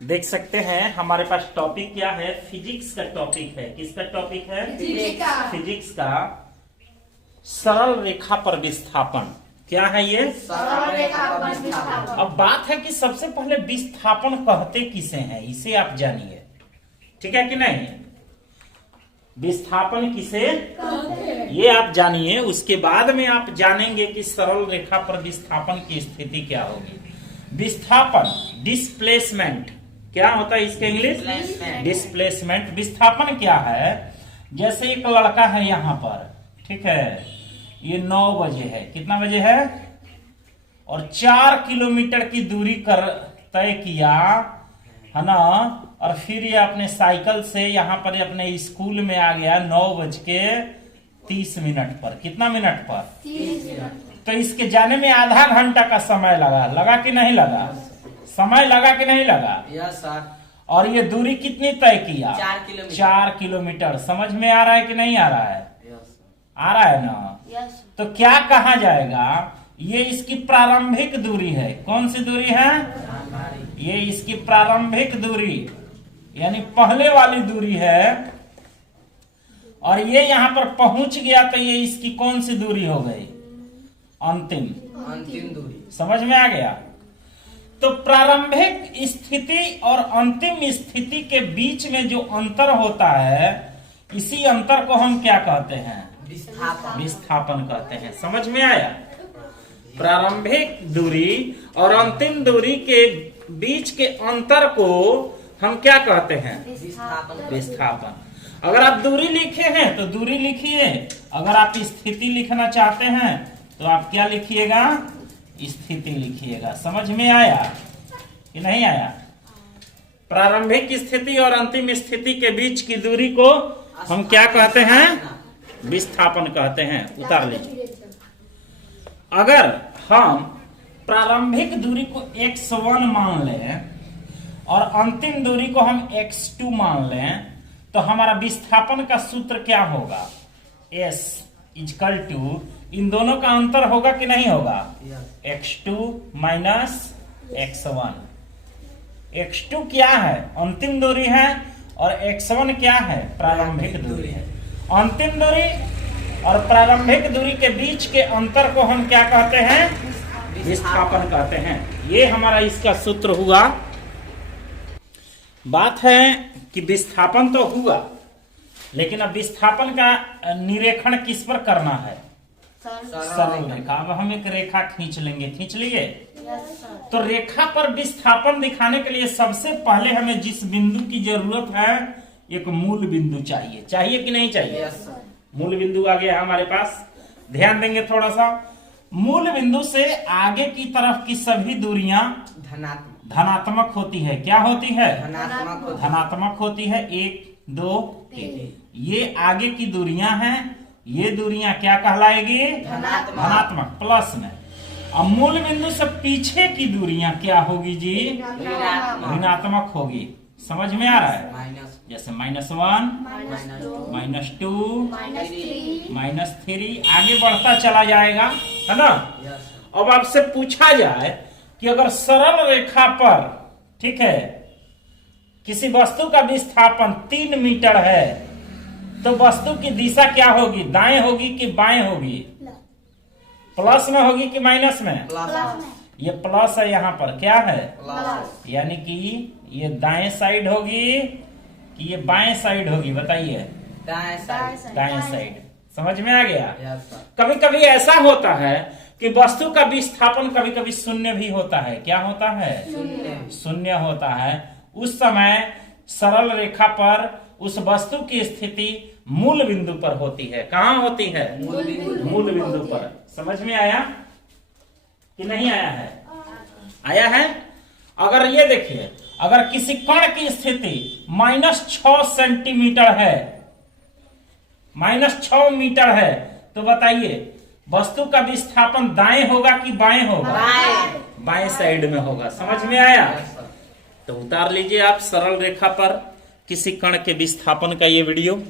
देख सकते हैं हमारे पास टॉपिक क्या है, फिजिक्स का टॉपिक है। किसका टॉपिक है? फिजिक्स का सरल रेखा पर विस्थापन। क्या है ये? सरल रेखा पर विस्थापन। अब बात है कि सबसे पहले विस्थापन कहते किसे हैं, इसे आप जानिए, ठीक है कि नहीं? विस्थापन किसे ये आप जानिए, उसके बाद में आप जानेंगे कि सरल रेखा पर विस्थापन की स्थिति क्या होगी। विस्थापन डिस्प्लेसमेंट क्या होता है इसके इंग्लिश? डिस्प्लेसमेंट। विस्थापन क्या है? जैसे एक लड़का है यहाँ पर, ठीक है, ये 9 बजे है, कितना बजे है, और 4 किलोमीटर की दूरी कर तय किया है ना, और फिर ये अपने साइकिल से यहाँ पर अपने स्कूल में आ गया 9:30 पर। कितना मिनट पर? 30 मिनट। तो इसके जाने में आधा घंटा का समय लगा कि नहीं लगा? समय लगा कि नहीं लगा? Yes sir. और ये दूरी कितनी तय किया? 4 किलोमीटर। 4 किलोमीटर। समझ में आ रहा है कि नहीं आ रहा है? आ रहा है ना? यस। तो क्या कहा जाएगा? ये इसकी प्रारंभिक दूरी है। कौन सी दूरी है? ये इसकी प्रारंभिक दूरी यानी पहले वाली दूरी है, और ये यहां पर पहुंच गया तो ये इसकी कौन सी दूरी हो गई? अंतिम दूरी। समझ में आ गया? तो प्रारंभिक स्थिति और अंतिम स्थिति के बीच में जो अंतर होता है, इसी अंतर को हम क्या कहते हैं? विस्थापन कहते हैं। समझ में आया? प्रारंभिक दूरी और अंतिम दूरी के बीच के अंतर को हम क्या कहते हैं? विस्थापन। अगर आप दूरी लिखे हैं तो दूरी लिखिए, अगर आप स्थिति लिखना चाहते हैं तो आप क्या लिखिएगा? स्थिति लिखिएगा। समझ में आया कि नहीं आया? प्रारंभिक स्थिति और अंतिम स्थिति के बीच की दूरी को हम क्या कहते हैं? विस्थापन कहते हैं। उतार लीजिए। अगर हम प्रारंभिक दूरी को x1 मान लें और अंतिम दूरी को हम x2 मान लें, तो हमारा विस्थापन का सूत्र क्या होगा? S = इन दोनों का अंतर होगा कि नहीं होगा? x2 minus x1। x2 क्या है? अंतिम दूरी है, और x1 क्या है? प्रारंभिक दूरी है। अंतिम दूरी और प्रारंभिक दूरी के बीच के अंतर को हम क्या कहते हैं? विस्थापन कहते हैं। ये हमारा इसका सूत्र हुआ। बात है कि विस्थापन तो हुआ, लेकिन अब विस्थापन का निरीक्षण किस पर करना है? सरल रेखा। अब हम एक रेखा खींच लेंगे। खींच लिए? तो रेखा पर विस्थापन दिखाने के लिए सबसे पहले हमें जिस बिंदु की जरूरत है, एक मूल बिंदु चाहिए। चाहिए कि नहीं चाहिए? मूल बिंदु आ गया हमारे पास। ध्यान देंगे थोड़ा सा। मूल बिंदु से आगे की तरफ की सभी दूरियां धनात्मक होती है। क्या होती है? धनात्मक होती है। 1 2 3। ये आगे की दूरियां हैं, ये दूरियां क्या कहलाएगी? धनात्मक प्लस में। अब मूल बिंदु से पीछे की दूरियां क्या होगी जी? ऋणात्मक होगी। समझ में आ रहा है? जैसे -1 -2 -3 आगे बढ़ता चला जाएगा, है ना? अब आपसे पूछा जाए कि अगर सरल रेखा पर, ठीक है, किसी वस्तु का विस्थापन 3 मीटर है, तो वस्तु की दिशा क्या होगी? दाएं होगी कि बाएं होगी? प्लस में होगी कि माइनस में? ये प्लस है, यहाँ पर क्या है? यानी कि ये दाएं साइड होगी कि ये बाएं साइड होगी? बताइए। दाएं साइड। समझ में आ गया? कभी कभी ऐसा होता है कि वस्तु का विस्थापन कभी कभी शून्य भी होता है। क्या होता है? शून्य होता है। उस समय सरल रेखा पर उस वस्तु की स्थिति मूल बिंदु पर होती है। कहाँ होती है? मूल बिंदु पर। समझ में आया कि नहीं आया है? आया है। अगर ये देखिए, अगर किसी कण की स्थिति -6 सेंटीमीटर है, -6 मीटर है, तो बताइए वस्तु का विस्थापन दाएं होगा कि बाएं होगा? बाएं साइड में होगा। समझ में आया? तो उतार लीजिए आप सरल रेखा पर किसी कण के विस्थापन का ये वीडियो।